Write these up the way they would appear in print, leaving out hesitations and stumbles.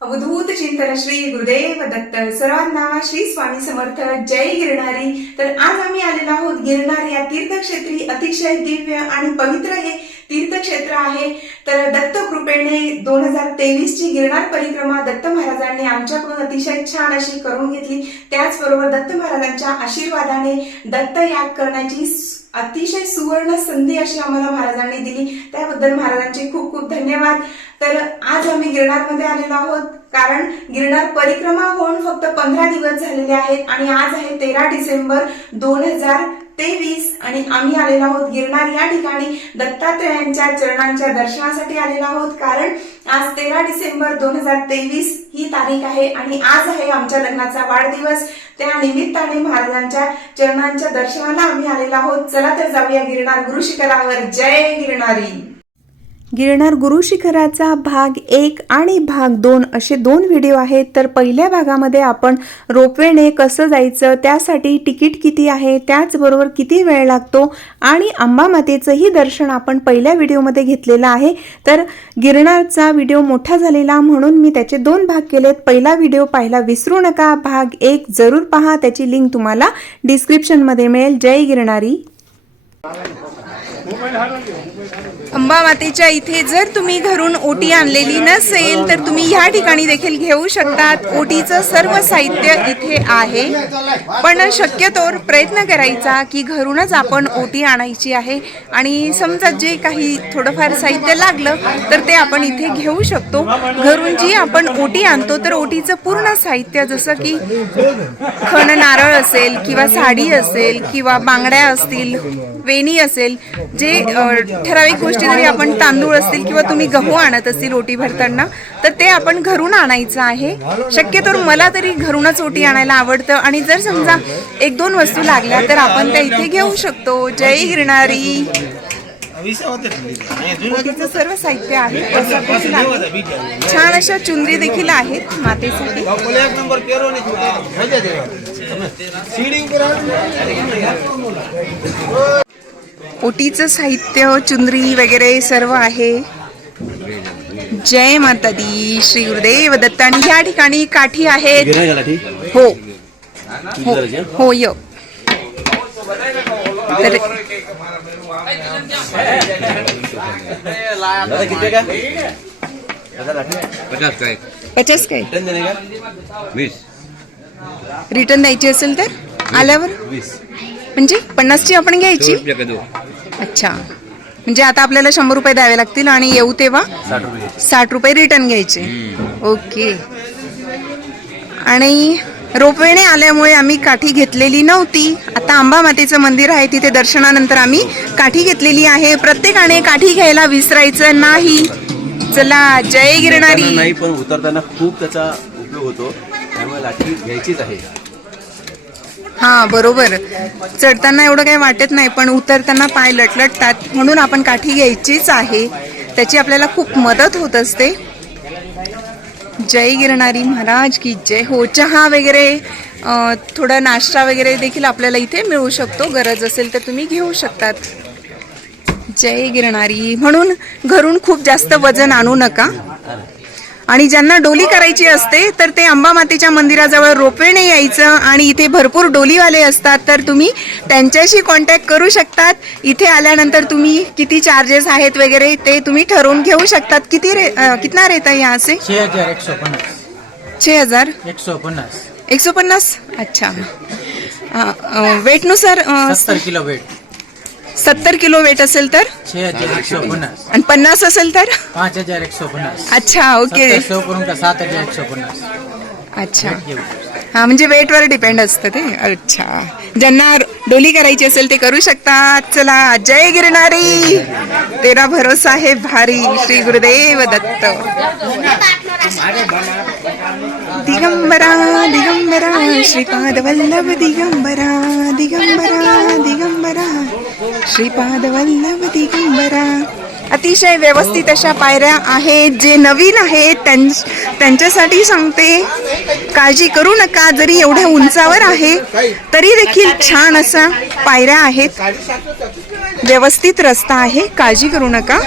अवधूत चिंतन श्री गुरुदेव दत्त सर्वांना श्री स्वामी समर्थ जय गिरणारी। तर आज आम्ही आलेलो आहोत गिरणार या तीर्थक्षेत्री। अतिशय दिव्य आणि पवित्र हे तीर्थक्षेत्र आहे। तर दत्त कृपेने 2023 ची गिरणार परिक्रमा दत्त महाराजांनी आमच्याकडून अतिशय छान अशी करून घेतली। त्याचबरोबर दत्त महाराजांच्या आशीर्वादाने दत्त याग करण्याची अतिशय सुवर्ण संधी अशी आम्हाला महाराजांनी दिली। त्याबद्दल महाराजांचे खूप खूप धन्यवाद। तर आज आम्ही गिरणारमध्ये आलेलो आहोत कारण गिरणार परिक्रमा होऊन फक्त 15 दिवस झालेले आहेत आणि आज आहे 13 डिसेंबर 2023 आणि आम्ही आलेलो आहोत गिरणार या ठिकाणी दत्तात्रयांच्या चरणांच्या दर्शनासाठी आलेलो आहोत। कारण आज 13 डिसेंबर 2023 ही तारीख आहे आणि आज आहे आमच्या लग्नाचा वाढदिवस। त्या निमित्ताने महाराजांच्या चरणांच्या दर्शनाला आम्ही आलेलो आहोत। चला तर जाऊया गिरणार गुरु शिखरावर। जय गिरणारी। गिरणार गुरु शिखराचा भाग 1 आणि भाग 2 असे 2 व्हिडिओ आहेत। तर पहिल्या भागामध्ये आपण रोपवेने कसं जायचं, त्यासाठी तिकीट किती आहे, त्याचबरोबर किती वेळ लागतो आणि अंबा मातेचंही दर्शन आपण पहिल्या व्हिडिओमध्ये घेतलेलं आहे। तर गिरणारचा व्हिडिओ मोठा झालेला म्हणून मी त्याचे 2 भाग केलेत। पहिला व्हिडिओ पाहायला विसरू नका, भाग 1 जरूर पहा, त्याची लिंक तुम्हाला डिस्क्रिप्शनमध्ये मिळेल। जय गिरणारी। अंबा मातेच्या इथे जर तुम्ही घरून ओटी आणलेली नसेल तर तुम्ही ह्या ठिकाणी देखील घेऊ शकतात। ओटीचं सर्व साहित्य इथे आहे, पण शक्यतोवर प्रयत्न करायचा की घरूनच आपण ओटी आणायची आहे आणि समजा जे काही थोडंफार साहित्य लागलं तर ते आपण इथे घेऊ शकतो। घरून जी आपण ओटी आणतो तर ओटीचं पूर्ण साहित्य जसं की खण नारळ असेल किंवा साडी असेल किंवा बांगड्या असतील, वेणी असेल, जे ठराविक गोष्टी जरी आपण तांदूळ असतील किंवा तुम्ही गहू आणत असतील ओटी भरताना तर ते आपण घरून आणायचं आहे। शक्यतो मला तरी घरूनच ओटी आणायला आवडतं आणि जर समजा 1-2 वस्तू लागल्या तर आपण त्या इथे घेऊ शकतो। जय गिरणारी। ओटीचं सर्व साहित्य आहे, छान अशा चुंदरी देखील आहेत मातेसाठी। ओटीचं साहित्य चुंदरी वगैरे सर्व आहे। जय माता दी, श्री गुरुदेव दत्त। आणि या ठिकाणी काठी आहेत। हो हो हो य तर पचास काय रिटर्न द्यायची असेल तर आल्यावर म्हणजे 50ची आपण घ्यायची। अच्छा, म्हणजे आता आपल्याला 100 रुपये द्यावे लागतील आणि येऊ तेव्हा 60 रुपये रिटर्न घ्यायचे। ओके। आणि रोपवेने आल्यामुळे आम्ही काठी घेतलेली नव्हती। आता अंबा मातेचं मंदिर आहे तिथे दर्शनानंतर आम्ही काठी घेतलेली आहे। प्रत्येकाने काठी घ्यायला विसरायचं नाही। चला जय गिरणारी। नाही, पण उतरताना खूप त्याचा उपयोग होतो, त्यामुळे लाठी घ्यायचीच आहे। हा बरोबर, चढताना एवढं काही वाटत नाही पण उतरताना पाय लटलटतात, म्हणून आपण काठी घ्यायचीच आहे, त्याची आपल्याला खूप मदत होत असते। जय गिरणारी महाराज की जय हो। चहा वगैरे थोडा नाश्ता वगैरे देखील आपल्याला इथे मिळू शकतो, गरज असेल तर तुम्ही घेऊ शकतात। जय गिरणारी। म्हणून घरून खूप जास्त वजन आणू नका आणि ज्यांना डोली करायची असते तर ते अंबा मातेच्या मंदिराजवळ रोपवेने यायचं आणि इथे भरपूर डोलीवाले असतात, तर तुम्ही त्यांच्याशी कॉन्टॅक्ट करू शकतात। इथे आल्यानंतर तुम्ही किती चार्जेस आहेत वगैरे ते तुम्ही ठरवून घेऊ शकतात। कितना रहता है यहाँ से? 6150। अच्छा, वेट नुसार 70 किलो वेट। 70 किलो वेट असेल तर 6150 आणि 50 असेल तर 5150। अच्छा ओके। 7150। अच्छा, हा म्हणजे वेट वर डिपेंड असतं ते। अच्छा, ज्यांना डोली करायची असेल ते करू शकतात। चला जय गिरणारी। तेरा भरोसा है भारी, श्री गुरुदेव दत्त। दिगंबरा दिगंबरा श्रीपाद वल्लभ दिगंबरा दिगंबरा दिगंबरा श्रीपाद वल्लभ दिगंबरा। अतिशय व्यवस्थित अशा पायऱ्या आहेत। जे नवीन आहेत त्यांच्यासाठी सांगते, काळजी करू नका, जरी एवढ्या उंचावर आहे तरी देखील छान असा पायऱ्या आहेत, व्यवस्थित रस्ता आहे, काळजी करू नका।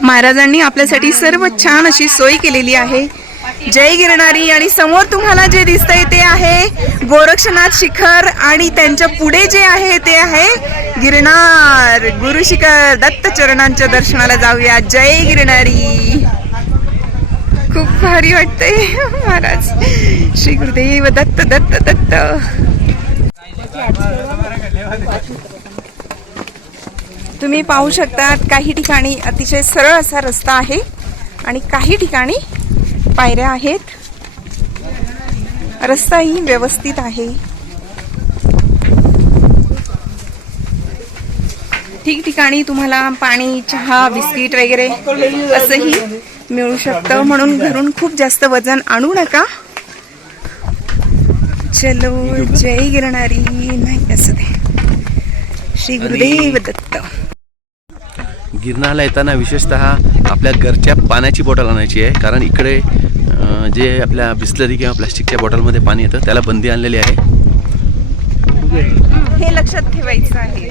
महाराजांनी आपल्यासाठी सर्व छान अशी सोय केलेली आहे। जय गिरणारी. आणि समोर तुम्हाला जे दिसतंय ते आहे गोरक्षनाथ शिखर आणि त्यांच्या पुढे जे आहे ते आहे गिरनार गुरु शिखर. दत्त चरणांच्या दर्शनाला जाऊया. जय गिरणारी. खूप भारी वाटतंय महाराज. श्री गुरुदेव दत्त दत्त दत्त. तुम्ही पाहू शकतात काही ठिकाणी अतिशय सरळ असा रस्ता आहे आणि काही ठिकाणी पायऱ्या आहेत. रस्ताही व्यवस्थित आहे. ठिकठिकाणी तुम्हाला पाणी, चहा, बिस्किट वगैरे असंही मिळू शकतं. म्हणून घरून खूप जास्त वजन आणू नका. चलो जय गिरणारी. नाही असं ते. श्री गुरुदेव दत्त. गिरनारला येताना विशेषतः आपल्या घरच्या पाण्याची बॉटल आणायची आहे, कारण इकडे जे आपल्या बिस्लरी किंवा प्लास्टिकच्या बॉटलमध्ये पाणी येतं त्याला बंदी आणलेली आहे. हे लक्षात ठेवायचं आहे.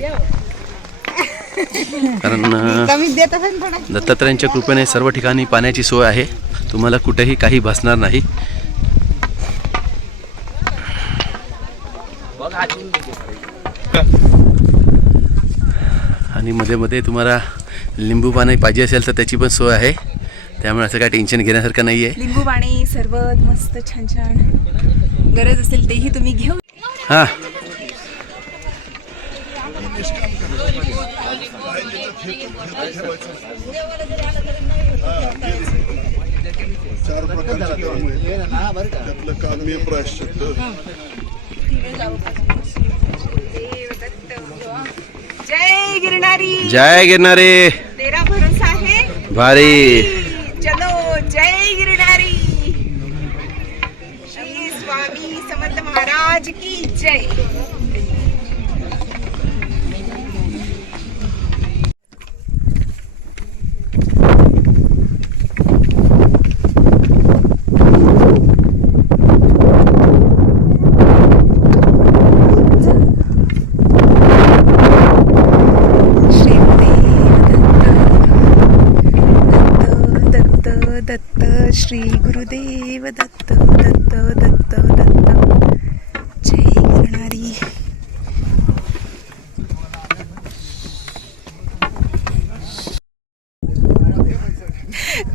कारण दत्तात्रयांच्या कृपेने सर्व ठिकाणी पाण्याची सोय आहे. तुम्हाला कुठेही काही भासणार नाही. आणि मध्ये मध्ये तुम्हाला लिंबू पाणी पाहिजे असेल तर त्याची पण सोय आहे. त्यामुळे असं काय टेन्शन घेण्यासारखं नाही आहे. लिंबू पाणी सरबत मस्त छान छान. गरज असेल तेही तुम्ही घेऊ. हां, चार प्रकारचे काम आहेत. त्यातलं काम मी प्रायश्चित्त. जय गिरणारी. जय गिरणारी. तेरा भरोसा है भारी. चलो जय गिरणारी. श्री स्वामी समर्थ महाराज की जय. श्री गुरुदेव दत्त दत्त दत्त दत्त. जय गिरणारी.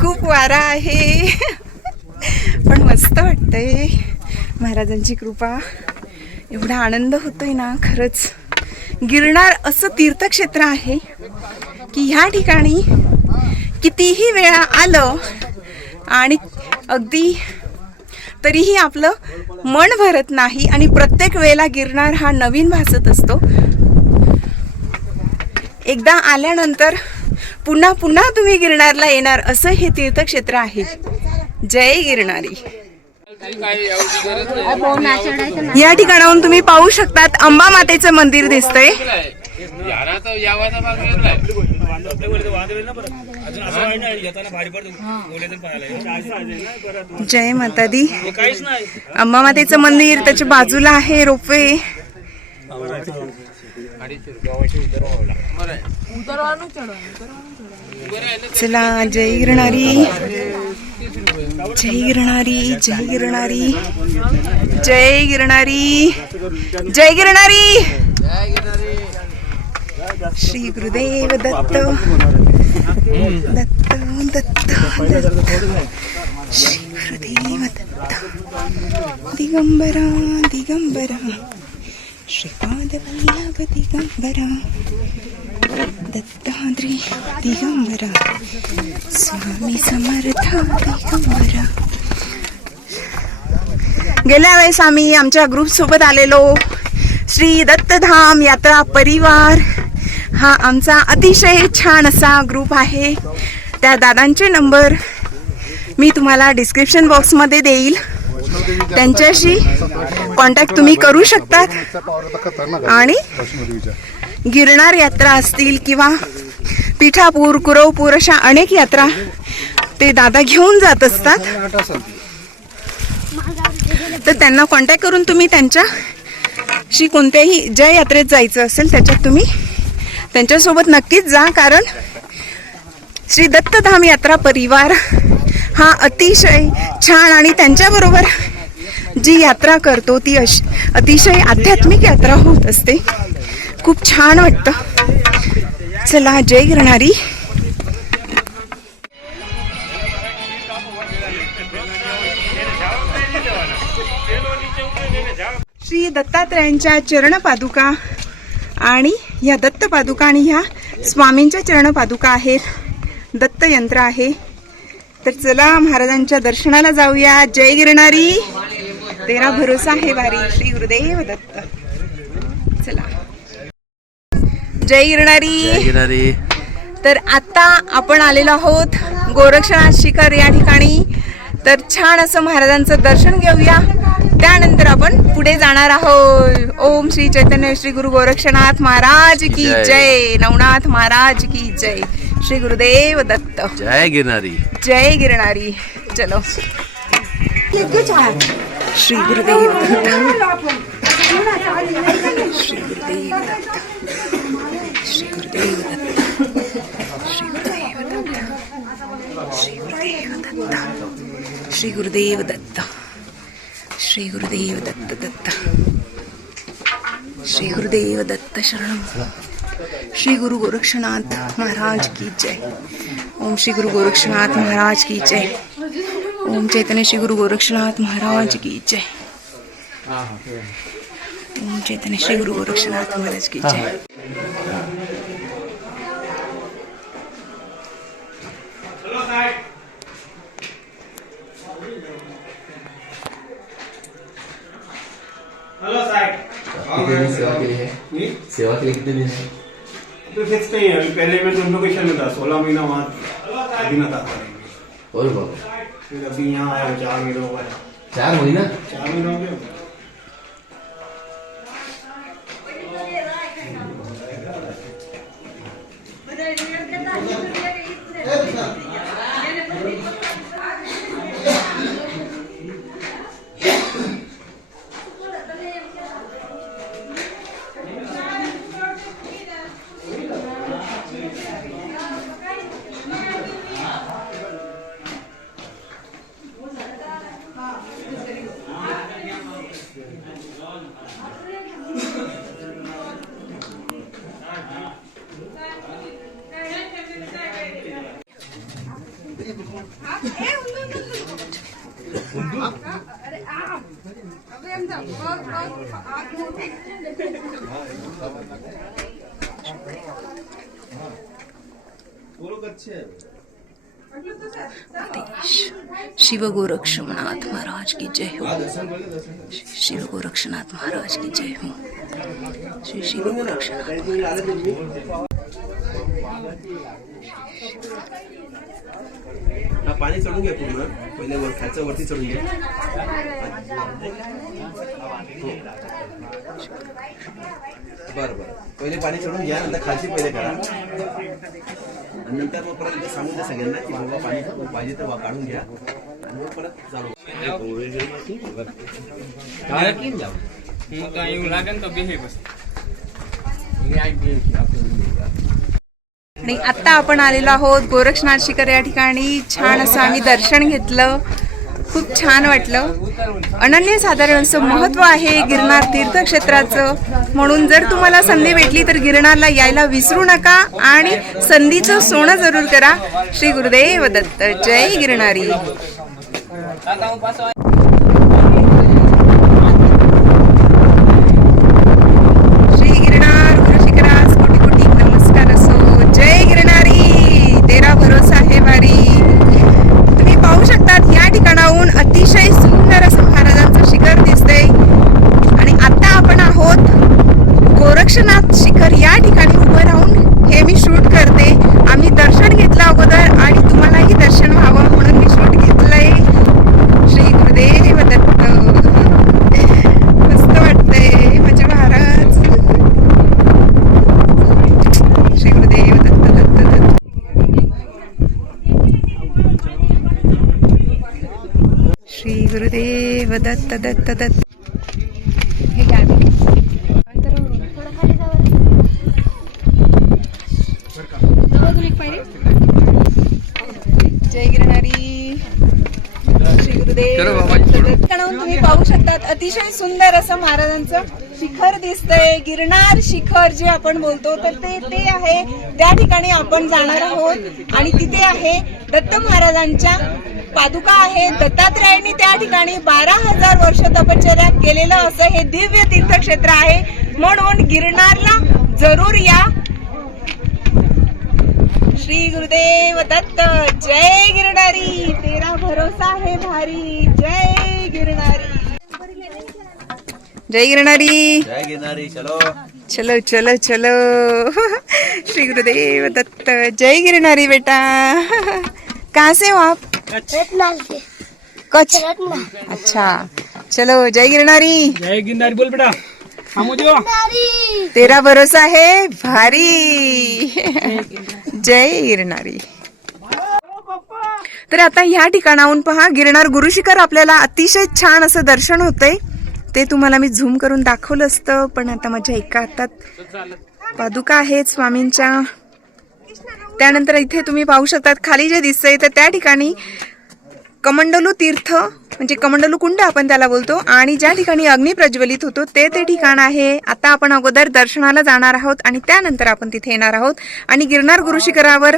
खूप वारा आहे पण मस्त वाटतंय. महाराजांची कृपा. एवढा आनंद होतोय ना. खरंच गिरनार असं तीर्थक्षेत्र आहे की ह्या ठिकाणी कितीही वेळा आलं आणि अगदी तरीही आपलं मन भरत नाही. आणि प्रत्येक वेळेला गिरनार हा नवीन भासत असतो. एकदा आल्यानंतर पुन्हा पुन्हा तुम्ही गिरनारला येणार असं हे तीर्थक्षेत्र आहे. जय गिरणारी. या ठिकाणाहून तुम्ही पाहू शकतात अंबा मातेचं मंदिर दिसतंय. जय माता दी. अंबा मातेचं मंदिर, त्याच्या बाजूला आहे रोपवे. चला जय गिरणारी. जय गिरणारी. जय गिरणारी. जय गिरणारी. जय गिरणारी. श्री गुरुदेव दत्त दत्त दत्त दत्त. श्री गुरुदेव दत्त. दिगंबरा दिगंबरा. श्रीपाद वल्लभ दिगंबरा. दत्ताद्री दिगंबरा. स्वामी समर्थ दिगंबरा. गेल्या वेळेस आम्ही आमच्या ग्रुप सोबत आलेलो. श्री दत्तधाम यात्रा परिवार हा आमचा अतिशय छान असा ग्रुप आहे. त्या दादांचे नंबर मी तुम्हाला डिस्क्रिप्शन बॉक्समध्ये देईल. त्यांच्याशी कॉन्टॅक्ट तुम्ही करू शकतात. आणि गिरनार यात्रा असतील किंवा पिठापूर, कुरवपूर अशा अनेक यात्रा ते दादा घेऊन जात असतात. तर त्यांना कॉन्टॅक्ट करून तुम्ही त्यांच्याशी कोणत्याही ज्या यात्रेत जायचं असेल त्याच्यात तुम्ही त्यांच्यासोबत नक्कीच जा. कारण श्री दत्तधाम यात्रा परिवार हा अतिशय छान आणि त्यांच्याबरोबर जी यात्रा करतो ती अतिशय आध्यात्मिक यात्रा होत असते. खूप छान वाटतं. चला, जय गिरणारी. श्री दत्तात्रयांच्या चरणपादुका आणि ह्या दत्त पादुका आणि ह्या स्वामींच्या चरणपादुका आहेत. दत्त यंत्र आहे. तर चला महाराजांच्या दर्शनाला जाऊया. जय गिरणारी, तेरा भरोसा है वारी. श्री गुरुदेव दत्त. चला, जय गिरणारी. जय गिरणारी. तर आता आपण आलेलो आहोत गोरक्षनाथ शिखर या ठिकाणी. तर छान असं महाराजांचं दर्शन घेऊया. त्यानंतर आपण पुढे जाणार आहोत. ओम श्री चैतन्य श्री गुरु गोरक्षनाथ महाराज की जय. नवनाथ महाराज की जय. श्री गुरुदेव दत्त. जय गिरणारी. जय गिरणारी. चलो, श्री गुरुदेव दत्त. श्री गुरुदेव दत्त. श्री गुरुदेव दत्त. श्री गुरुदेव दत्त. श्री गुरुदेव दत्त. श्री गुरुदेव दत्त. दत्त. श्री गुरुदेव दत्त शरणम. श्री गुरु गोरक्षनाथ महाराज की जय. ओम श्री गुरु गोरक्षनाथ महाराज की जय. ओम चैतन्य श्री गुरु गोरक्षनाथ महाराज की जय. ओम चैतन्य श्री गुरु गोरक्षनाथ महाराज की जय. हेलो साहब, सेवा केली है. सेवा केली किती दिन है? तो फिक्स नहीं है. अभी पहले मैं तो लोकेशन में था, 16 महीना वहाँ अभी ना था. और बाबा फिर अभी यहाँ आया 4 महीनों हो गए. 4 महीना. 4 महीनों हो गए. शिव गोरक्षनाथ महाराज की जय हो. शिव गोरक्षनाथ महाराज की जय हो. श्री शिव गोरक्षनाथ. हा, पाणी चढून घ्या पूर्ण. पहिले वर खालचं वरती चढून घ्या. बरं बरं. पहिले पाणी चढून घ्या, नंतर खालची पहिले करा. आणि नंतर मग परत सांगून द्या सगळ्यांना की बाबा पाणी पाहिजे तर काढून घ्या आणि मग परत चालू. आणि आता आपण आलेलो आहोत गोरक्षनाथ शिखर या ठिकाणी. छान असं आम्ही दर्शन घेतलं. खूप छान वाटलं. अनन्यसाधारण असं महत्त्व आहे गिरनार तीर्थक्षेत्राचं. म्हणून जर तुम्हाला संधी भेटली तर गिरनारला यायला विसरू नका आणि संधीचं सोनं जरूर करा. श्री गुरुदेव दत्त. जय गिरणारी. श्री गिरनार गुरुशिखरास कोटी कोटी नमस्कार असो. जय गिरणारी, तेरा भरोसा है वारी. तुम्ही पाहू शकतात या ठिकाणाहून अतिशय सुंदर असं महाराजांचं शिखर दिसतंय. आणि आता आपण आहोत गोरक्षनाथ शिखर या ठिकाणी उभं राहून हे मी शूट करते. आम्ही दर्शन घेतलं अगोदर आणि तुम्हालाही दर्शन व्हावं म्हणून मी शूट घेतलंय. श्री गुरुदेव दत्त. मस्त वाटतंय माझे महाराज. श्री गुरुदेव दत्त दत्त दत्त. श्री गुरुदेव दत्त दत्त दत्त. हे काय जय गिरणारी. ठिकाणाहून तुम्ही पाहू शकतात अतिशय सुंदर असं महाराजांचं शिखर दिसतंय. गिरनार शिखर जे आपण बोलतो तर ते आहे. त्या ठिकाणी आपण जाणार आहोत आणि तिथे आहे दत्त महाराजांच्या पादुका आहेत. दत्तात्रयांनी त्या ठिकाणी 12,000 वर्ष तपश्चर्या केलेलं असं हे दिव्य तीर्थक्षेत्र आहे. म्हणून गिरनारला जरूर या. श्री गुरुदेव दत्त. जय गिरनारी, तेरा भरोसा है भारी. जय गिरनारी. जय गिरनारी. जय गिरनारी. चलो चलो चलो चलो. श्री गुरुदेव दत्त. जय गिरनारी बेटा. कहाँ से हो आप? कच्छ. अच्छा चलो. जय गिरनारी. जय गिरनारी बोल बेटा. तेरा भरोसा है भारी. जय गिरनारी. तर आता ह्या ठिकाणाहून पहा गिरनार गुरुशिखर आपल्याला अतिशय छान असं दर्शन होतंय. ते तुम्हाला मी झूम करून दाखवलं असतं पण आता माझ्या एका हातात पादुका आहेत स्वामींच्या. त्यानंतर इथे तुम्ही पाहू शकतात खाली जे दिसतंय तर त्या ठिकाणी कमंडलू तीर्थ म्हणजे कमंडलू कुंड आपण त्याला बोलतो आणि ज्या ठिकाणी अग्नी प्रज्वलित होतो ते ठिकाण आहे. आता आपण अगोदर दर्शनाला जाणार आहोत आणि त्यानंतर आपण तिथे येणार आहोत. आणि गिरनार गुरुशिखरावर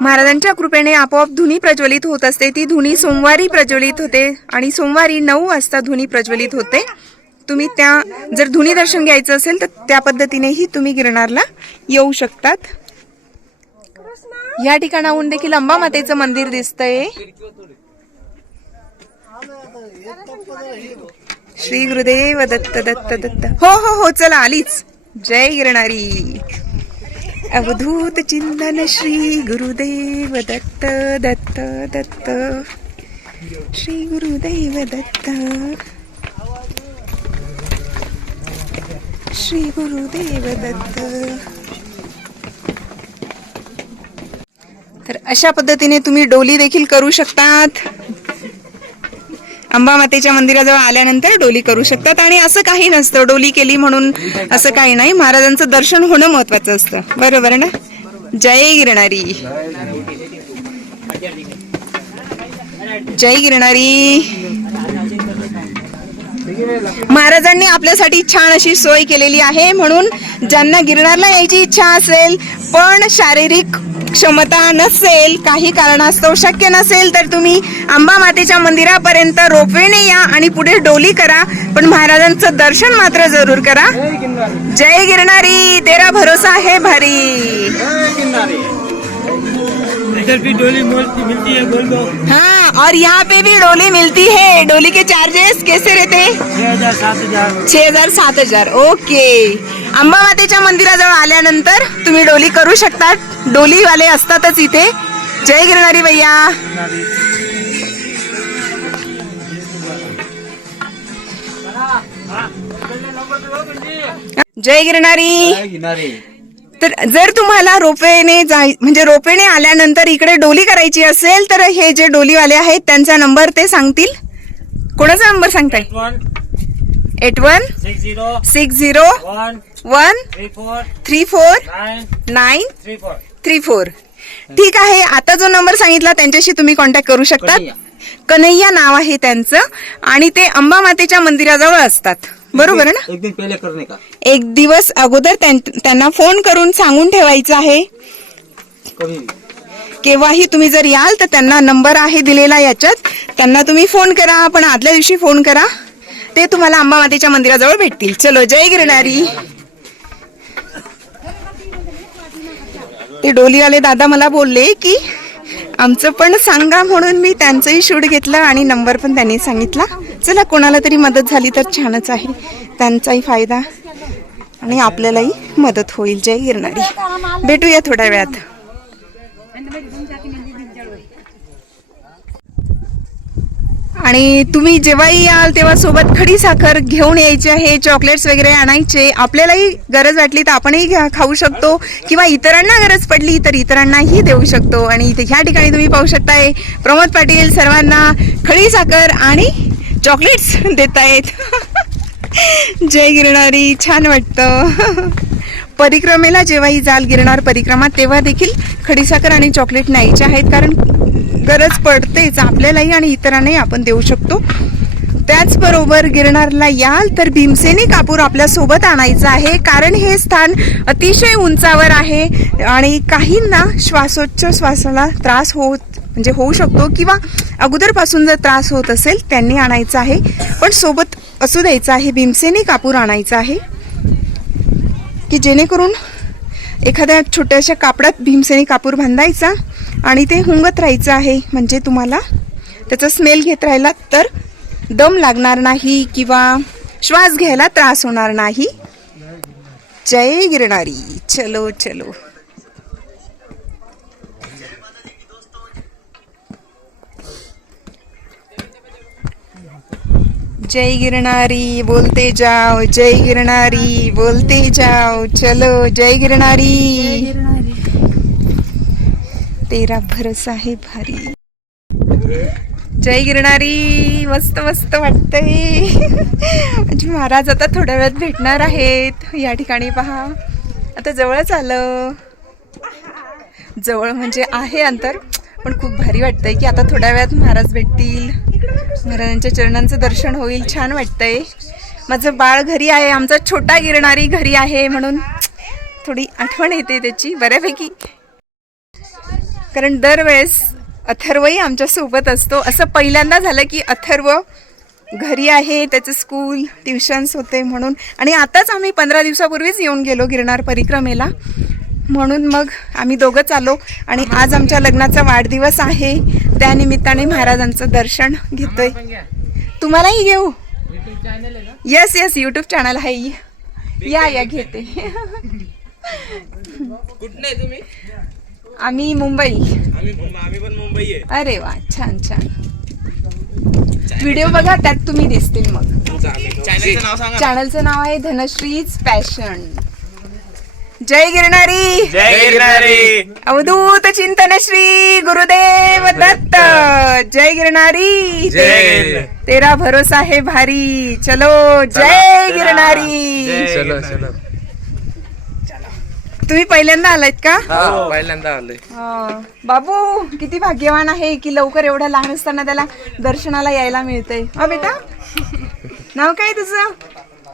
महाराजांच्या कृपेने आपोआप धुनी प्रज्वलित होत असते. ती धुनी सोमवारी प्रज्वलित होते आणि सोमवारी 9 वाजता धुनी प्रज्वलित होते. तुम्ही त्या जर धुनी दर्शन घ्यायचं असेल तर त्या पद्धतीनेही तुम्ही गिरनारला येऊ शकतात. या ठिकाणाहून देखील अंबा मातेचं मंदिर दिसतंय. श्री गुरुदेव दत्त दत्त दत्त. हो हो हो चला आलीच. जय गिरनारी. अवधूत चिंतन श्री गुरुदेव दत्त दत्त दत्त. श्री गुरुदेव दत्त. श्री गुरुदेव दत्त. तर अशा पद्धतीने तुम्ही डोली देखील करू शकतात. अंबा मातेच्या मंदिराजवळ आल्यानंतर डोली करू शकतात आणि असं काही नसतं डोली केली म्हणून असं काही नाही. महाराजांचं दर्शन होणं महत्वाचं असतं. बरोबर ना. जय गिरनारी. जय गिरनारी. महाराजांनी आपल्यासाठी छान अशी सोय केलेली आहे. म्हणून ज्यांना गिरनारला यायची इच्छा असेल पण शारीरिक क्षमता नसेल काही कारणास्तव शक्य नसेल तर तुम्ही अंबा मातेच्या मंदिरापर्यंत रोपवेने या आणि पुढे डोली करा पण महाराजांचं दर्शन मात्र जरूर करा. जय गिरनारी. तेरा भरोसा है भारी. इधर भी डोली मिलती है गोल गोल. हाँ और यहाँ पे भी डोली मिलती है. डोली के चार्जेस कैसे रहते? 6,000 7,000. ओके. अंबा मातेच्या मंदिराजवळ आल्यानंतर तुम्ही डोली करू शकता. डोलीवाले असतातच इथे. जय गिरनारी भैया. जय गिरनारी. तर जर तुम्हाला रोपवेने म्हणजे रोपवेने आल्यानंतर इकडे डोली करायची असेल तर हे जे डोलीवाले आहेत त्यांचा नंबर ते सांगतील. कोणाचा नंबर सांगताय? 8160134934. ठीक आहे. आता जो नंबर सांगितला त्यांच्याशी तुम्ही कॉन्टॅक्ट करू शकता. कन्हैया नाव आहे त्यांचं आणि ते अंबा मातेच्या मंदिराजवळ असतात. बरोबर ना. एक दिन पहले करने का. एक दिवस अगोदर त्यांना फोन करून सांगून ठेवायचं आहे. केव्हाही तुम्ही जर याल तर त्यांना नंबर आहे दिलेला याच्यात. त्यांना तुम्ही फोन करा पण आदल्या दिवशी फोन करा. ते तुम्हाला अंबा मातेच्या मंदिराजवळ भेटतील. चलो. जय गिरनारी. ते डोलीवाले दादा मला बोलले की आमचं पण सांगा म्हणून मी त्यांचंही शूट घेतलं आणि नंबर पण त्यांनी सांगितला. चला कोणाला तरी मदत झाली तर छानच आहे. त्यांचाही फायदा आणि आपल्यालाही मदत होईल. जय गिरनारी. भेटूया थोड्या वेळात. आणि तुम्ही जेव्हाही याल तेव्हा सोबत खडी साखर घेऊन यायची आहे. चॉकलेट्स वगैरे आणायचे. आपल्यालाही गरज वाटली तर आपणही खाऊ शकतो किंवा इतरांना गरज पडली तर इतरांनाही देऊ शकतो. आणि इथे ह्या ठिकाणी तुम्ही पाहू शकताय प्रमोद पाटील सर्वांना खडी साखर आणि चॉकलेट्स देत आहेत. जय गिरनारी. छान वाटतं. परिक्रमेला जेव्हाही जाल गिरनार परिक्रमा तेव्हा देखील खडीसाखर आणि चॉकलेट न्यायचे आहेत कारण गरज पडतेच आपल्यालाही आणि इतरांनाही आपण देऊ शकतो. त्याचबरोबर गिरनारला याल तर भीमसेनी कापूर आपल्या सोबत आणायचं आहे, कारण हे स्थान अतिशय उंचावर आहे आणि काहींना श्वासोच्छ्वासाला त्रास होऊ शकतो किंवा अगोदरपासून जर त्रास होत असेल त्यांनी आणायचं आहे, पण सोबत असू द्यायचं आहे. भीमसेनी कापूर आणायचं आहे की जेणेकरून एखाद्या छोट्याशा कापडात भीमसेनी कापूर बांधायचा आणि ते हुंगत राहायचं आहे, म्हणजे तुम्हाला त्याचा स्मेल घेत राहिला तर दम लागणार नाही किंवा श्वास घ्यायला त्रास होणार नाही. जय गिरणारी. चलो चलो. जय गिरनारी बोलते जाओ, जय गिरनारी बोलते जाओ. चलो जय गिरनारी. तेरा भरोसा है भारी. जय गिरनारी. मस्त मस्त वाटतंय. म्हणजे महाराज आता थोड्या वेळात भेटणार आहेत. या ठिकाणी पहा, आता जवळच आलं. जवळ म्हणजे आहे अंतर, पण खूप भारी वाटतंय की आता थोड्या वेळात महाराज भेटतील, महाराजांच्या चरणांचं दर्शन होईल. छान वाटतंय. माझं बाळ घरी आहे, आमचा छोटा गिरणारी घरी आहे, म्हणून थोडी आठवण येते त्याची बऱ्यापैकी. कारण दरवेळेस अथर्वही आमच्या सोबत असतो. असं पहिल्यांदा झालं की अथर्व घरी आहे, त्याचं स्कूल ट्युशन्स होते म्हणून. आणि आताच आम्ही 15 दिवसापूर्वीच येऊन गेलो गिरनार परिक्रमेला, म्हणून मग आम्ही दोघंच आलो. आणि आज आमच्या लग्नाचा वाढदिवस आहे, त्यानिमित्ताने महाराजांचं दर्शन घेतोय. तुम्हालाही घेऊ? येस येस, यूट्यूब चॅनल आहे. या घेते. कुठले तुम्ही? आम्ही मुंबई. आम्ही पण मुंबई आहे. अरे वा, छान छान. व्हिडिओ बघा, त्यात तुम्ही दिसतील. मग चॅनलचं नाव सांगा. चॅनलचं नाव आहे धनश्रीज पॅशन. जय गिरनारी. जय गिरनारी. अवधूत चिंतन श्री गुरुदेव दत्त. जय गिरनारी. जय. तेरा भरोसा है भारी. चलो जय गिरनारी. चलो चलो. तुम्ही पहिल्यांदा आलात का? पहिल्यांदा आलोय. बाबू किती भाग्यवान आहे की लवकर एवढ्या लहान असताना त्याला दर्शनाला यायला मिळतंय. हा बेटा, नाव काय तुझं?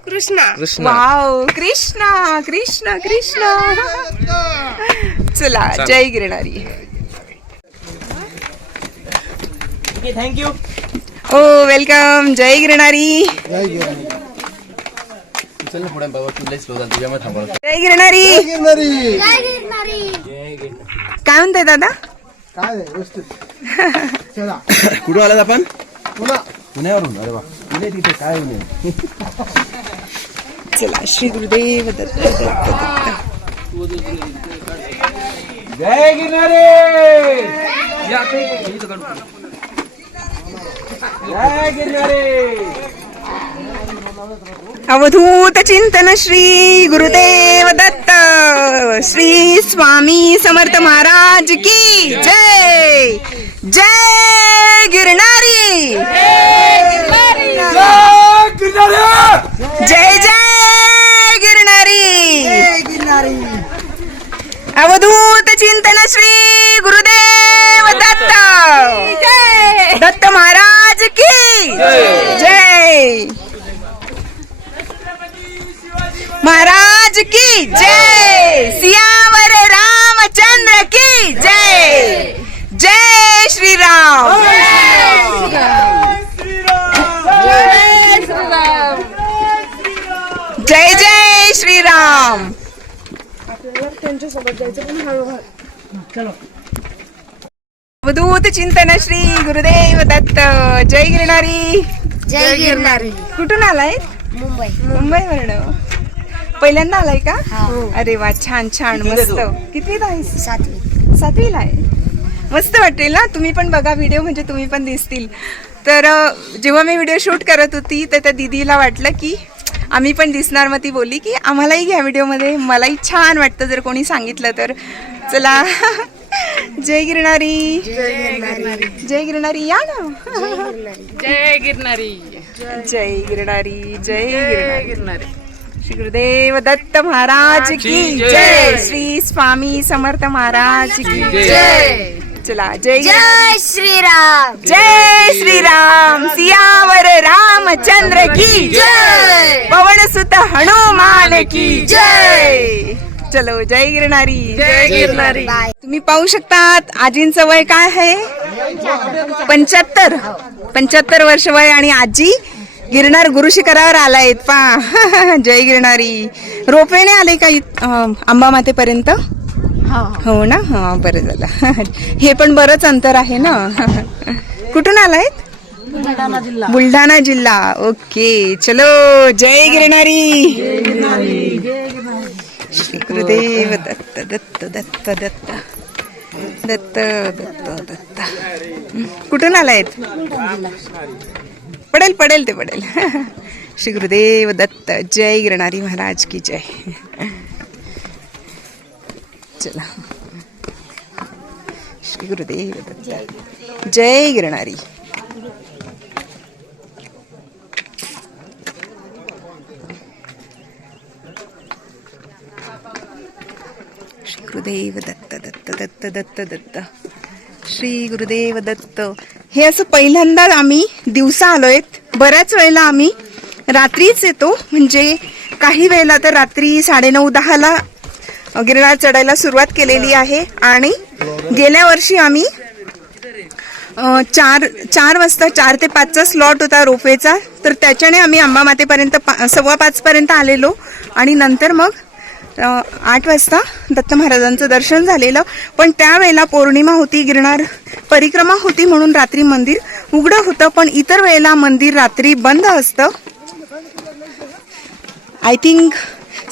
कृष्णा. वाव, कृष्णा कृष्णा कृष्णा. चला जय गिरनारी. थँक्यू. ओ वेलकम. जय गिरनारी. चल ना पुढे बाबा, तू लय स्लो झाला, तुझ्यामुळे थांबवलं. जय गिरनारी. काय म्हणताय दादा? कुठं आलात आपण? पुण्यावरून. अरे वा, पुणे तिथे काय नाही. चला श्री गुरुदेव दत्त दत्त दत्त. जय गिरनारी. जय गिरनारी. अवधूत चिंतन श्री गुरुदेव दत्त. श्री स्वामी समर्थ महाराज की जय. जय गिरनारी. जय जय गिरनारी. अवधूत चिंतन श्री गुरुदेव दत्त. दत्त महाराज की जय. महाराज की जय. सियावर रामचंद्र की जय. जय श्री राम. जय जय श्री राम. अवधूत चिंतन श्री गुरुदेव दत्त. जय गिरनारी. जय गिरनारी. कुठून आलाय? मुंबई. मुंबईवरनं. पहिल्यांदा आलाय का? हो. अरे वा, छान छान. मस्त. कितवीत आहेस? 7वी. 7वीला आहे. मस्त वाटेल ना. तुम्ही पण बघा व्हिडिओ, म्हणजे तुम्ही पण दिसतील. तर जेव्हा मी व्हिडिओ शूट करत होती तर त्या दीदीला वाटलं की आम्ही पण दिसणार, मग ती बोलली की आम्हालाही घ्या व्हिडिओमध्ये. मलाही छान वाटतं जर कोणी सांगितलं तर. चला जय गिरनारी. जय गिरनारी. या ना. जय गिरनारी. जय गिरनारी. जय गिरनारी. श्री गुरुदेव दत्त महाराज की जय. श्री स्वामी समर्थ महाराज की जय. चला जय जय श्रीराम. जय श्रीराम. सियावर राम रामचंद्र की जय, पवन सुत हनुमान की जय. चलो जय गिरणारी. जय गिरणारी. तुम्ही पाहू शकतात आजींचं वय काय आहे 75 वर्ष वय आणि आजी गिरनार गुरु शिखरावर आलायत पा. जय गिरणारी. रोपवेने आले का अंबा मातेपर्यंत? हो ना. हा बरं झालं. हे पण बरंच अंतर आहे ना. कुठून आलायत? बुलढाणा जिल्हा. ओके चलो जय गिरणारी. श्री गुरुदेव दत्त दत्त दत्त दत्त दत्त दत्त दत्त. कुठून आलायत? पडेल ते पडेल. श्री गुरुदेव दत्त. जय गिरणारी महाराज की जय. चला श्री गुरुदेव दत्त. जय गिरणारी. श्री गुरुदेव दत्त दत्त दत्त दत्त दत्त. श्री गुरुदेव दत्त. हे असं पहिल्यांदा आम्ही दिवसा आलोयत. बऱ्याच वेळेला आम्ही रात्रीच येतो, म्हणजे काही वेळेला तर रात्री 9:30-10ला गिरनार चढायला सुरुवात केलेली आहे. आणि गेल्या वर्षी आम्ही 4 वाजता 4 ते 5चा स्लॉट होता रोपवेचा, तर त्याच्याने आम्ही अंबा मातेपर्यंत 5:15 पर्यंत आलेलो. आणि नंतर मग 8 वाजता दत्त महाराजांचं दर्शन झालेलं. पण त्यावेळेला पौर्णिमा होती, गिरनार परिक्रमा होती, म्हणून रात्री मंदिर उघडं होतं. पण इतर वेळेला मंदिर रात्री बंद असतं. आय थिंक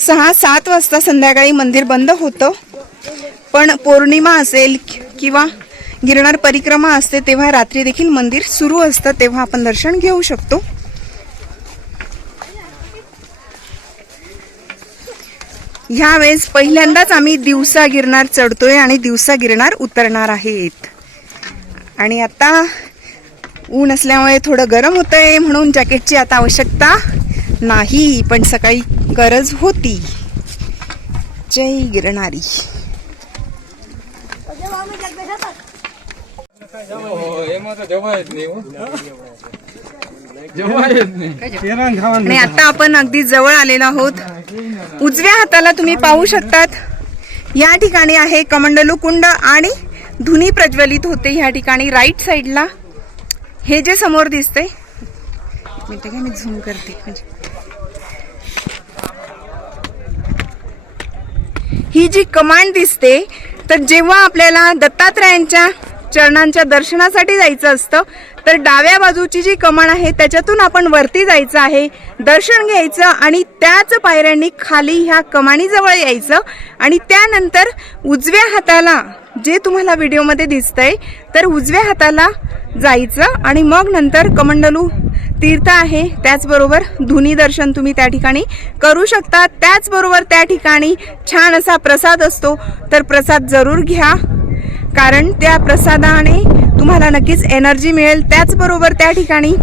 6-7 वाजता संध्याकाळी मंदिर बंद होतं. पण पौर्णिमा असेल किंवा गिरनार परिक्रमा असते तेव्हा रात्री देखील मंदिर सुरू असतं, तेव्हा आपण दर्शन घेऊ शकतो. ह्यावेळेस पहिल्यांदाच आम्ही दिवसा गिरनार चढतोय आणि दिवसा गिरनार उतरणार आहेत. आणि आता ऊन असल्यामुळे थोडं गरम होतंय, म्हणून जॅकेटची आता आवश्यकता नाही, पण सकाळी गरज होती. जय गिरणारी. आणि आता आपण अगदी जवळ आलेलो आहोत. उजव्या हाताला तुम्ही पाहू शकतात या ठिकाणी आहे कमंडलू कुंड आणि धुनी प्रज्वलित होते ह्या ठिकाणी. राईट साईडला हे जे समोर दिसते, मी झूम करते, ही जी कमान दिसते, तर जेव्हा आपल्याला दत्तात्रयांच्या चरणांच्या दर्शनासाठी जायचं असतं तर डाव्या बाजूची जी कमान आहे त्याच्यातून आपण वरती जायचं आहे, दर्शन घ्यायचं आणि त्याच पायऱ्यांनी खाली ह्या कमानीजवळ यायचं. आणि त्यानंतर उजव्या हाताला जे तुम्हाला व्हिडिओमध्ये दिसतंय तर उजव्या हाताला जायचं आणि मग नंतर कमंडलू तीर्थ आहे, त्याचबरोबर धुनी दर्शन तुम्ही त्या ठिकाणी करू शकता. त्याचबरोबर त्या ठिकाणी छान असा प्रसाद असतो, तर प्रसाद जरूर घ्या, कारण त्या प्रसादाने तुम्हाला नक्कीच एनर्जी मिळेल. त्याचबरोबर त्या ठिकाणी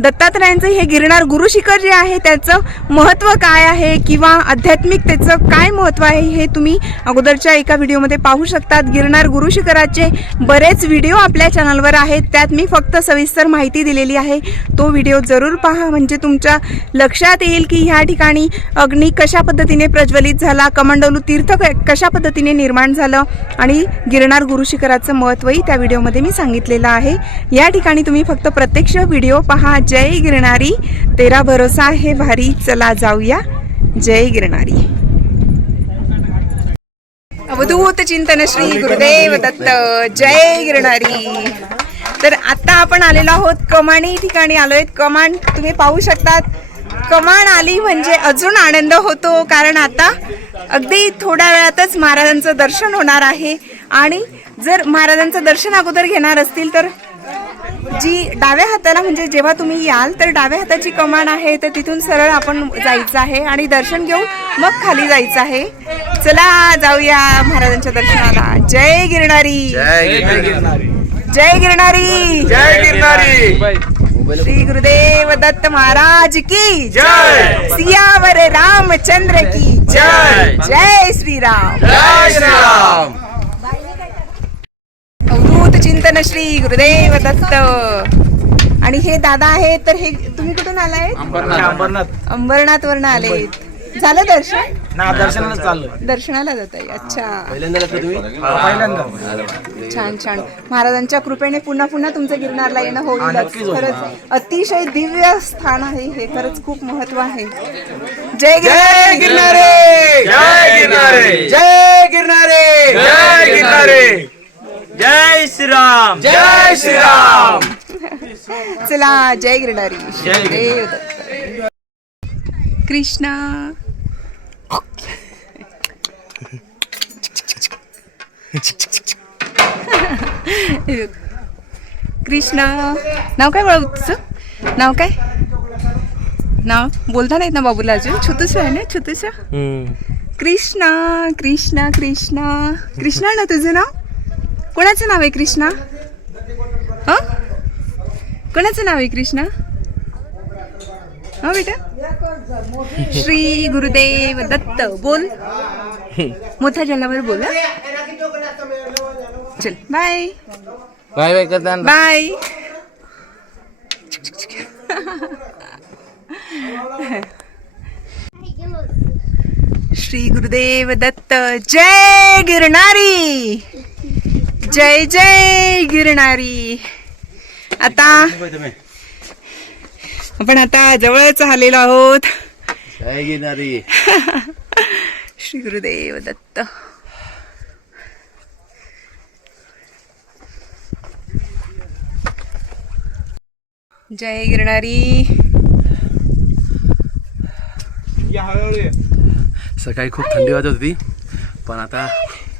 दत्तात्रयांचं हे गिरनार गुरु शिखर जे आहे त्याचं महत्त्व काय आहे किंवा आध्यात्मिकतेचं काय महत्त्व आहे हे तुम्ही अगोदरच्या एका व्हिडिओमध्ये पाहू शकतात. गिरनार गुरु शिखराचे बरेच व्हिडिओ आपल्या चॅनलवर आहेत, त्यात मी फक्त सविस्तर माहिती दिलेली आहे. तो व्हिडिओ जरूर पहा, म्हणजे तुमच्या लक्षात येईल की ह्या ठिकाणी अग्नी कशा पद्धतीने प्रज्वलित झाला, कमंडलू तीर्थ कशा पद्धतीने निर्माण झालं आणि गिरनार गुरु शिखराचं महत्त्वही त्या व्हिडिओमध्ये मी सांगितलेलं आहे. या ठिकाणी तुम्ही फक्त प्रत्यक्ष व्हिडिओ पहा. जय गिरणारी, तेरा भरोसा है भारी, चला जाऊया. जय गिरणारी. अवधूत चिंतन श्री गुरुदेव दत्त. जय गिरणारी. तर आता आपण आलेलो आहोत कमानी ठिकाणी आलोय. कमान तुम्ही पाहू शकतात. कमान आली म्हणजे अजून आनंद होतो, कारण आता अगदी थोड्या वेळातच महाराजांचं दर्शन होणार आहे. आणि जर महाराजांचं दर्शन अगोदर घेणार असतील तर जी डाव्या हाताला, म्हणजे जेव्हा तुम्ही याल तर डाव्या हाताची कमान आहे, तर तिथून सरळ आपण जायचं आहे आणि दर्शन घेऊन मग खाली जायचं आहे. चला जाऊया महाराजांच्या दर्शनाला. जय गिरणारी. जय गिरणारी. जय गिरणारी. जय गिरणारी. श्री गुरुदेव दत्त महाराज की जय. सियावर रामचंद्र की जय. जय श्रीराम. जय श्रीराम. अवधूत चिंतन श्री गुरुदेव दत्त. आणि हे दादा आहेत, तर हे तुम्ही कुठून आलाय? अंबरनाथ अंबरनाथ वरनं आले. झालं दर्शन? ना दर्शनाला चाललोय. दर्शनाला जात आहे. अच्छा, पहिल्यांदा लागतं तुम्ही पहिल्यांदा छान छान. महाराजांच्या कृपेने पुन्हा पुन्हा तुमचं गिरनारला येणं होईलच. खरंच अतिशय दिव्य स्थान आहे हे, खरंच खूप महत्व आहे. जय जय गिरनारी. गिरनारे, जय गिरनारे, जय गिरनारे, जय गिरनारे, जय श्रीराम, जय श्रीराम. चला, जय गिरनारी. देव दत्त. कृष्णा. कृष्णा. नाव काय बाळू तुझं? नाव काय? नाव बोलता नाहीत ना बाबूला अजून? छोटूस आहे ना, छोटूस. कृष्णा कृष्णा कृष्णा कृष्णा ना तुझं नाव? कोणाचं नाव आहे कृष्णा? हा, कोणाचं नाव आहे कृष्णा? हा बेटा. श्री गुरुदेव दत्त. बोल मोठ्या जनावर बोल. चल बाय बाय बाय करता बाय. श्री गुरुदेव दत्त. जय गिरनारी, जय जय गिरनारी. आता आपण आता जवळच आलेलो आहोत. जय गिरनारी. श्री गुरुदेव दत्त. जय गिरनारी. सकाळी खूप थंडी वाजत होती, पण आता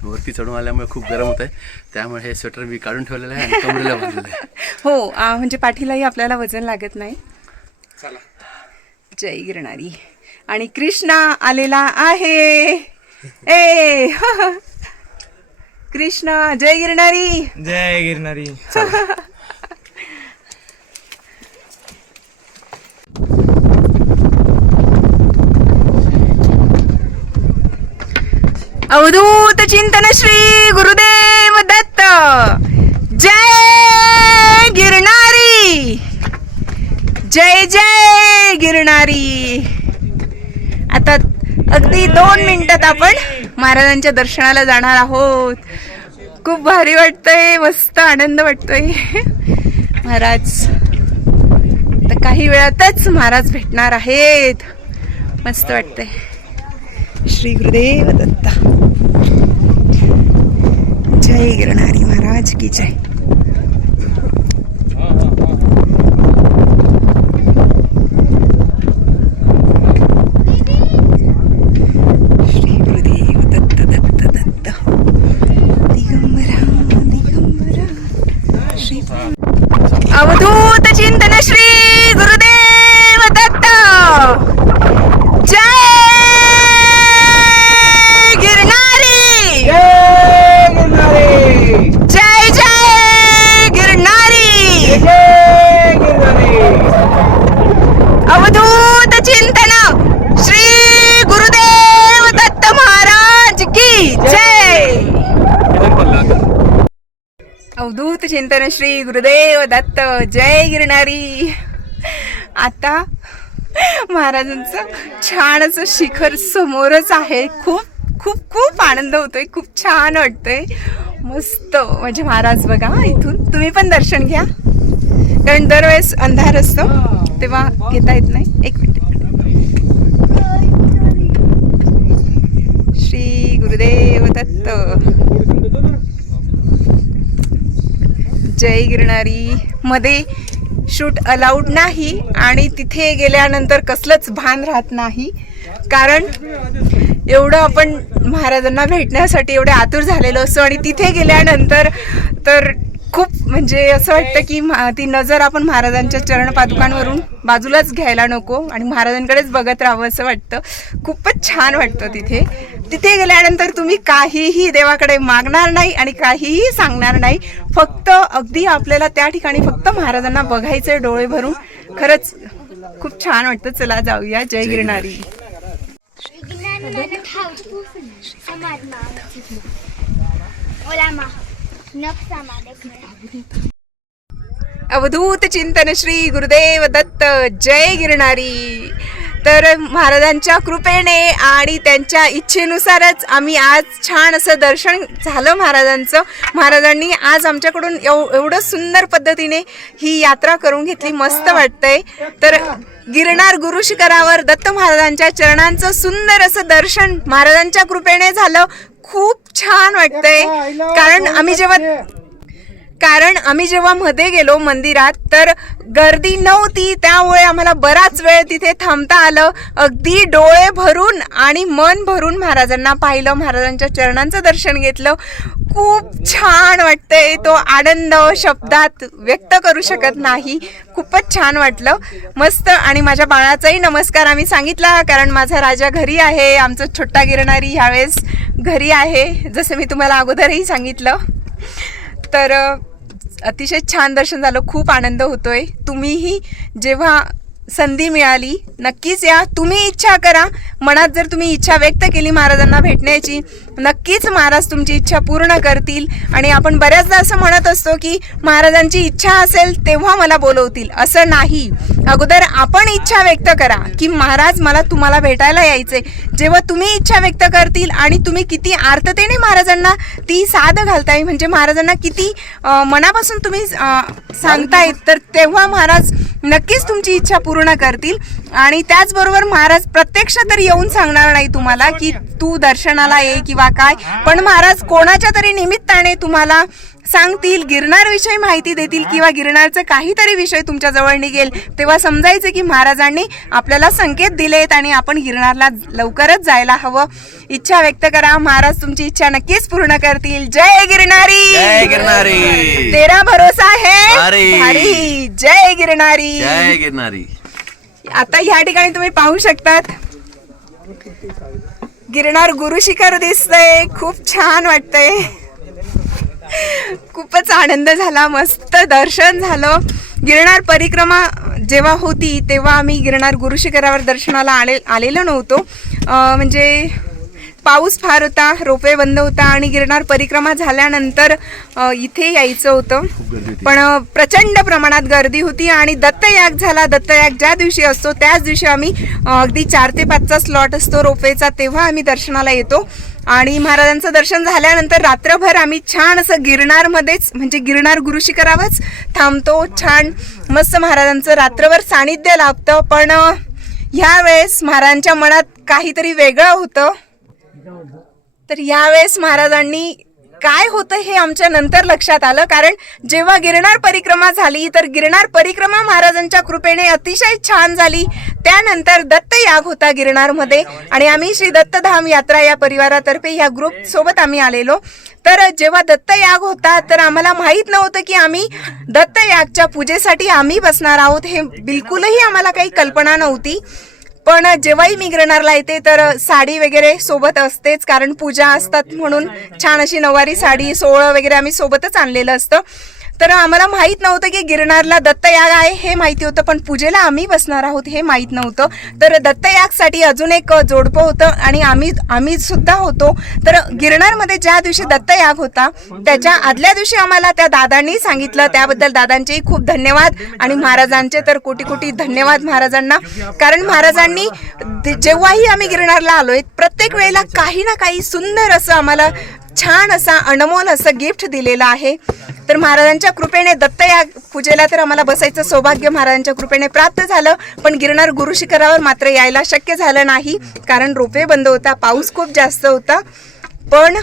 वरती चढून आल्यामुळे खूप गरम होत आहे. त्यामुळे हे स्वेटर मी काढून ठेवलेलं आहे आणि कमरेला बांधलेलं आहे. हो, म्हणजे पाठीलाही आपल्याला वजन लागत नाही. जय गिरनारी. आणि कृष्णा आलेला आहे. ए कृष्णा. जय गिरनारी. जय गिरनारी. अवधूत चिंतन श्री गुरुदेव दत्त. जय गिरनारी, जय जय गिरनारी. आता अगदी 2 मिनिटात आपण महाराजांच्या दर्शनाला जाणार आहोत. खूप भारी वाटतंय, मस्त आनंद वाटतोय. महाराज तर काही वेळातच महाराज भेटणार आहेत. मस्त वाटतंय. श्री गुरुदेव दत्ता. जय गिरनारी महाराज की जय. श्री गुरुदेव दत्त दत्त दत्त. दिगंबरा दिगंबरा. श्री अवधूत चिंतन श्री गुरुदेव दत्त. जय गिरनारी, जय गिरनारे, जय जय गिरनारी. जय गिरनारे. अवधूत चिंतन श्री गुरुदेव दत्त महाराज की जय. अवधूत चिंतन श्री गुरुदेव दत्त. जय गिरनारी. आता महाराजांचं छान असं शिखर समोरच आहे. खूप खूप खूप आनंद होतोय, खूप छान वाटतंय, मस्त. म्हणजे महाराज बघा इथून. तुम्ही पण दर्शन घ्या, कारण दरवेळेस अंधार असतो तेव्हा घेता येत नाही. एक मिनिट. श्री गुरुदेव दत्त. जय गिरनारी. मध्ये शूट अलाउड नाही आणि तिथे गेल्यानंतर कसलंच भान राहत नाही, कारण एवढं आपण महाराजांना भेटण्यासाठी एवढे आतुर झालेलो असतो आणि तिथे गेल्यानंतर तर खूप म्हणजे असं वाटतं की ती नजर आपण महाराजांच्या चरणपादुकांवरून बाजूलाच घ्यायला नको आणि महाराजांकडेच बघत राहावं असं वाटतं. खूपच छान वाटतं तिथे. तिथे गेल्यानंतर तुम्ही काहीही देवाकडे मागणार नाही आणि काहीही सांगणार नाही. फक्त अगदी आपल्याला त्या ठिकाणी फक्त महाराजांना बघायचं डोळे भरून. खरंच खूप छान वाटतं. चला जाऊया. जय गिरनारी. अवधूत चिंतन श्री गुरुदेव दत्त जय गिरणारी. तर महाराजांच्या कृपेने आणि त्यांच्या इच्छेनुसारच आम्ही आज छान असं दर्शन झालं महाराजांचं. महाराजांनी आज आमच्याकडून एवढं सुंदर पद्धतीने ही यात्रा करून घेतली. मस्त वाटतंय. तर गिरनार गुरु शिखरावर दत्त महाराजांच्या चरणांचं सुंदर असं दर्शन महाराजांच्या कृपेने झालं. खूप छान वाटतंय. कारण आम्ही जेव्हा मध्ये गेलो मंदिरात तर गर्दी नव्हती, त्यामुळे आम्हाला बराच वेळ तिथे थांबता आलं. अगदी डोळे भरून आणि मन भरून महाराजांना पाहिलं, महाराजांच्या चरणांचं दर्शन घेतलं. खूप छान वाटतंय. तो आनंद शब्दात व्यक्त करू शकत नाही. खूपच छान वाटलं. मस्त. आणि माझ्या बाळाचाही नमस्कार आम्ही सांगितला, कारण माझा राजा घरी आहे. आमचा छोटा गिरणारी ह्यावेळेस घरी आहे, जसं मी तुम्हाला अगोदरही सांगितलं. तर अतिशय छान दर्शन झालं. खूप आनंद होतोय. तुम्हीही जेव्हा संधी मिळाली नक्कीच या. तुम्ही इच्छा करा. मनात जर तुम्ही इच्छा व्यक्त केली महाराजांना भेटण्याची, नक्कीच महाराज तुमची इच्छा पूर्ण करतील. आणि आपण बऱ्याचदा असं म्हणत असतो की महाराजांची इच्छा असेल तेव्हा मला बोलवतील. असं नाही. अगोदर आपण इच्छा व्यक्त करा की महाराज मला तुम्हाला भेटायला यायचे. जेव्हा तुम्ही इच्छा व्यक्त करतील आणि तुम्ही किती आर्ततेने महाराजांना ती साद घालताय, म्हणजे महाराजांना किती मनापासून तुम्ही सांगतायत, तर तेव्हा महाराज नक्कीच तुमची इच्छा पूर्ण करतील. आणि त्याचबरोबर महाराज प्रत्यक्ष तर येऊन सांगणार नाही तुम्हाला की तू दर्शनाला ये किंवा काय, पण महाराज कोणाच्या तरी निमित्ताने तुम्हाला सांगतील, गिरनार विषयी माहिती देतील किंवा गिरनारचं काहीतरी विषय तुमच्या जवळ निघेल. तेव्हा समजायचं की महाराजांनी आपल्याला संकेत दिलेत आणि आपण गिरनारला लवकरच जायला हवं. इच्छा व्यक्त करा. महाराज तुमची इच्छा नक्कीच पूर्ण करतील. जय गिरनारी. जय गिरनारी. तेरा भरोसा है भारी. भारी. जय गिरनारी. जय गिरनारी. आता ह्या ठिकाणी तुम्ही पाहू शकतात गिरनार गुरु शिखर दिसतंय. खूप छान वाटतंय. खूपच आनंद झाला. मस्त दर्शन झालं. गिरनार परिक्रमा जेव्हा होती तेव्हा आम्ही गिरनार गुरु शिखरावर दर्शनाला आलेलो नव्हतो. म्हणजे पाऊस फार होता, रोपवे बंद होता आणि गिरनार परिक्रमा झाल्यानंतर इथे यायचं होतं, पण प्रचंड प्रमाणात गर्दी होती. आणि दत्तयाग झाला. दत्तयाग ज्या दिवशी असतो त्याच दिवशी आम्ही अगदी 4 ते 5चा स्लॉट असतो रोपवेचा, तेव्हा आम्ही दर्शनाला येतो. आणि महाराजांचं दर्शन झाल्यानंतर रात्रभर आम्ही छान असं गिरनारमध्येच, म्हणजे गिरनार गुरु शिखरावरच थांबतो. छान मस्त महाराजांचं रात्रभर सानिध्य लाभतं. पण ह्यावेळेस महाराजांच्या मनात काहीतरी वेगळं होतं. तर यावेळेस महाराजांनी काय होतं हे आमच्या नंतर लक्षात आलं. कारण जेव्हा गिरनार परिक्रमा झाली तर गिरनार परिक्रमा महाराजांच्या कृपेने अतिशय छान झाली. त्यानंतर दत्तयाग होता गिरनारमध्ये आणि आम्ही श्री दत्तधाम यात्रा या परिवारातर्फे या ग्रुप सोबत आम्ही आलेलो. तर जेव्हा दत्तयाग होता तर आम्हाला माहीत नव्हतं की आम्ही दत्तयागच्या पूजेसाठी आम्ही बसणार आहोत. हे बिलकुलही आम्हाला काही कल्पना नव्हती. पण जेव्हाही मी गिरनारला येते तर साडी वगैरे सोबत असतेच, कारण पूजा असतात म्हणून छान अशी नऊवारी साडी, सोहळं वगैरे आम्ही सोबतच आणलेलं असतं. तर आम्हाला माहीत नव्हतं की गिरनारला दत्तयाग आहे हे माहिती होतं, पण पूजेला आम्ही बसणार आहोत हे माहीत नव्हतं. तर दत्तयागसाठी अजून एक जोडपं होतं आणि आम्ही सुद्धा होतो. तर गिरनारमध्ये ज्या दिवशी दत्तयाग होता त्याच्या आदल्या दिवशी आम्हाला त्या दादांनी सांगितलं. त्याबद्दल दादांचेही खूप धन्यवाद आणि महाराजांचे तर कोटी कोटी धन्यवाद महाराजांना. कारण महाराजांनी जेव्हाही आम्ही गिरनारला आलोय प्रत्येक वेळेला काही ना काही सुंदर असं आम्हाला छान असा अनमोल असं गिफ्ट दिलेलं आहे. तर महाराजांच्या कृपेने दत्तयाग पूजेला तर आम्हाला बसायचं सौभाग्य महाराजांच्या कृपेने प्राप्त झालं. पण गिरनार गुरु शिखरावर मात्र यायला शक्य झालं नाही, कारण रोपवे बंद होता, पाऊस खूप जास्त होता. पण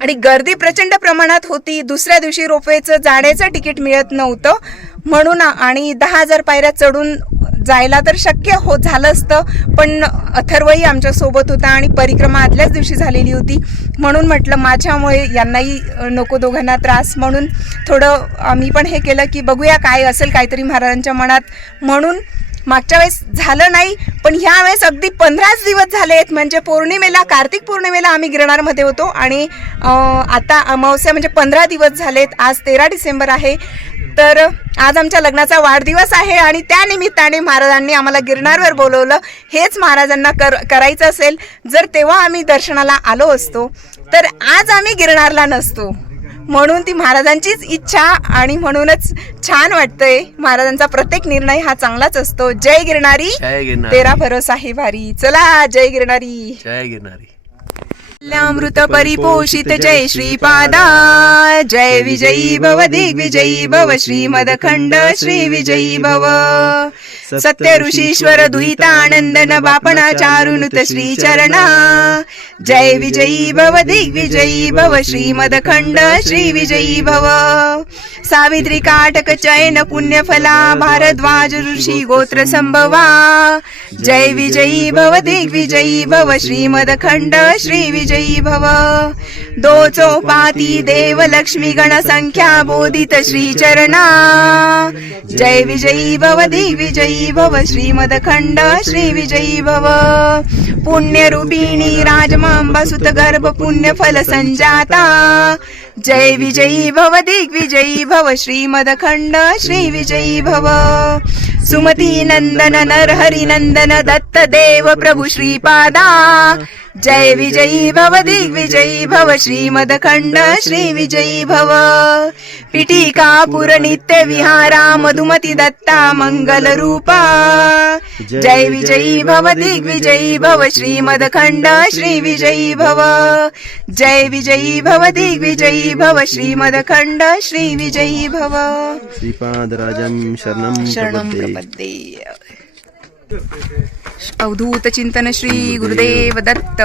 आणि गर्दी प्रचंड प्रमाणात होती. दुसऱ्या दिवशी रोपवेचं जाण्याचं तिकीट मिळत नव्हतं म्हणून, आणि 10,000 पायऱ्या चढून जायला तर शक्य झालं असतं, पण अथर्वही आमच्या सोबत होता आणि परिक्रमा आदल्याच दिवशी झालेली होती. म्हणून म्हटलं माझ्यामुळे यांनाही नको दोघांना त्रास, म्हणून थोडं आम्ही पण हे केलं की बघूया काय असेल काहीतरी महाराजांच्या मनात. म्हणून मागच्या वेळेस झालं नाही, पण ह्या वेळेस अगदी 15 दिवस झालेत. म्हणजे पौर्णिमेला, कार्तिक पौर्णिमेला आम्ही गिरनारमध्ये होतो आणि आता अमावस्या म्हणजे 15 दिवस झालेत. आज 13 डिसेंबर आहे. तर आज आमच्या लग्नाचा वाढदिवस आहे आणि त्या निमित्ताने महाराजांनी आम्हाला गिरनारवर बोलवलं. हेच महाराजांना करायचं असेल जर तेव्हा आम्ही दर्शनाला आलो असतो तर आज आम्ही गिरनारला नसतो. म्हणून ती महाराजांचीच इच्छा आणि म्हणूनच छान वाटतंय. महाराजांचा प्रत्येक निर्णय हा चांगलाच असतो. जय गिरणारी, जय गिरणारी, तेरा भरोसा है भारी. चला जय गिरणारी. जय गिरणारी. अमृत परिपोषित जय श्रीपादा, जय विजयी भव दिग्विजयी भव श्रीमदखंड श्री विजयी भव. सत्य ऋषीश्वर दुहितानंदन बापणा चारुनुत श्री चरणा, जय विजयी भव दिग्विजयी भव श्रीमदखंड श्री विजयी भव. सावित्री काटक चयन पुण्यफला भारद्वाज ऋषी गोत्र संभवा, जय विजयी भव दिग्विजयी भव श्रीमदखंड श्री विजयी भव. दो चौपाती देव लक्ष्मी गण संख्या बोधित श्री चरणा, जय विजयी भव दिग्विजयी भव श्रीमदखंड श्री विजयी भव. पुण्यरूपिणी राजमांबा सुत गर्भ पुण्य फल संजाता, जय विजयी भव दिग्विजयी भव श्रीमदखंड श्री विजयी भव. सुमती नंदन नर हरि नंदन दत्त देव प्रभु श्रीपादा, जय विजयी भव दिग्विजयी भव श्रीमदखंड श्री विजयी भव. पिठिकापुर नित्य विहारा मधुमती दत्ता मंगल रूपा, जय विजयी भव दिग्विजयी भव श्रीमदखंड श्री विजयी भव. जय विजयी भव दिग्विजयी भव श्रीमदखंड श्री विजयी भव. श्रीपादराजं शरणं शरणं प्रपद्ये. प्रपद्ये. अवधूत चिंतन श्री गुरुदेव दत्त.